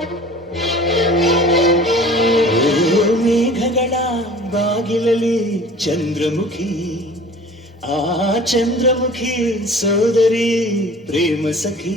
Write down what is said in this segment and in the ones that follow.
मेघगडा भागि ली चंद्रमुखी आ चन्द्रमुखी सोदरी प्रेम सखी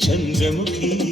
चंद्रमुखी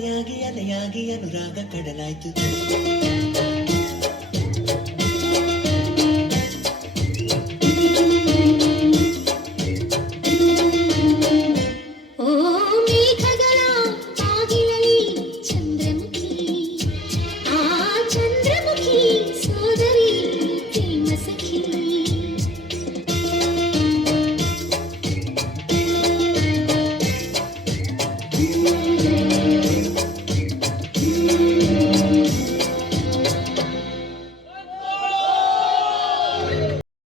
ಅಲೆಯಾಗಿ ಅಲೆಯಾಗಿ ಅನುರಾಗ ಕಡಲಾಯ್ತು